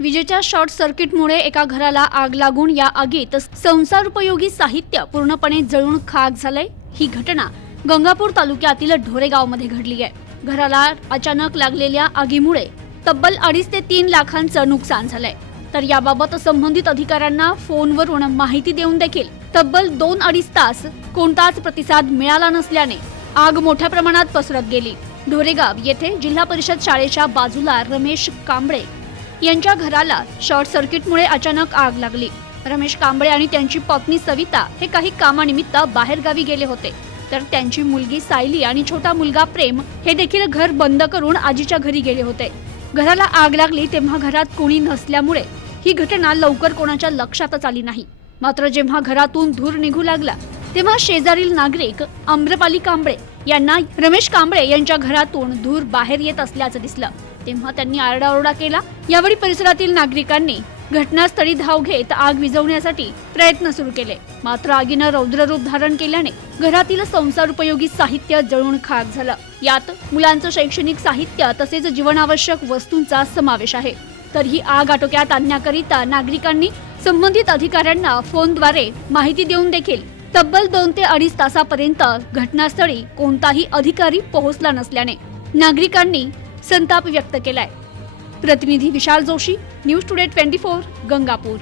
विजेच्या शॉर्ट सर्किटमुळे एका घराला आग लागून या आगीत संसारोपयोगी साहित्य पूर्णपणे जळून खाक झालंय. ही घटना गंगापूर तालुक्यातील ढोरेगावमध्ये घडली आहे. घराला अचानक लागलेल्या आगीमुळे तब्बल अडीच ते तीन लाखांचं नुकसान झालंय. तर याबाबत संबंधित अधिकाऱ्यांना फोनवरून माहिती देऊन देखील तब्बल दोन अडीच तास कोणताच प्रतिसाद मिळाला नसल्याने आग मोठ्या प्रमाणात पसरत गेली. ढोरेगाव येथे जिल्हा परिषद शाळेच्या बाजूला रमेश कांबळे यांच्या घराला शॉर्ट सर्किटमुळे अचानक आग लागली. रमेश कांबळे आणि त्यांची पत्नी सविता हे काही कामानिमित्त बाहेरगावी गेले होते. तर त्यांची मुलगी सायली आणि छोटा मुलगा प्रेम हे देखील घर बंद करून आजीच्या घरी गेले होते. घराला आग लागली तेव्हा घरात कोणी नसल्यामुळे ही घटना लवकर कोणाच्या लक्षातच आली नाही. मात्र जेव्हा घरातून धूर निघू लागला तेव्हा शेजारील नागरिक आम्रपाली कांबळे यांना रमेश कांबळे यांच्या घरातून धूर बाहेर येत असल्याचं दिसलं. तेव्हा त्यांनी आरडाओरडा केला. यावेळी परिसरातील नागरिकांनी घटनास्थळी धाव घेत आग विझवण्यासाठी प्रयत्न सुरू केले. मात्र आगीनं रौद्ररूप धारण केल्याने घरातील संसारोपयोगी साहित्य जळून खाक झालं. यात मुलांचं शैक्षणिक साहित्य तसेच जीवनावश्यक वस्तूंचा समावेश आहे. तर ही आग आटोक्यात आणण्याकरिता नागरिकांनी संबंधित अधिकाऱ्यांना फोनद्वारे माहिती देऊन देखील तब्बल दोन ते अडीच तासापर्यंत घटनास्थळी कोणताही अधिकारी पोहोचला नसल्याने नागरिकांनी संताप व्यक्त केलाय. प्रतिनिधी Vishal Joshi news today twenty four Gangapur.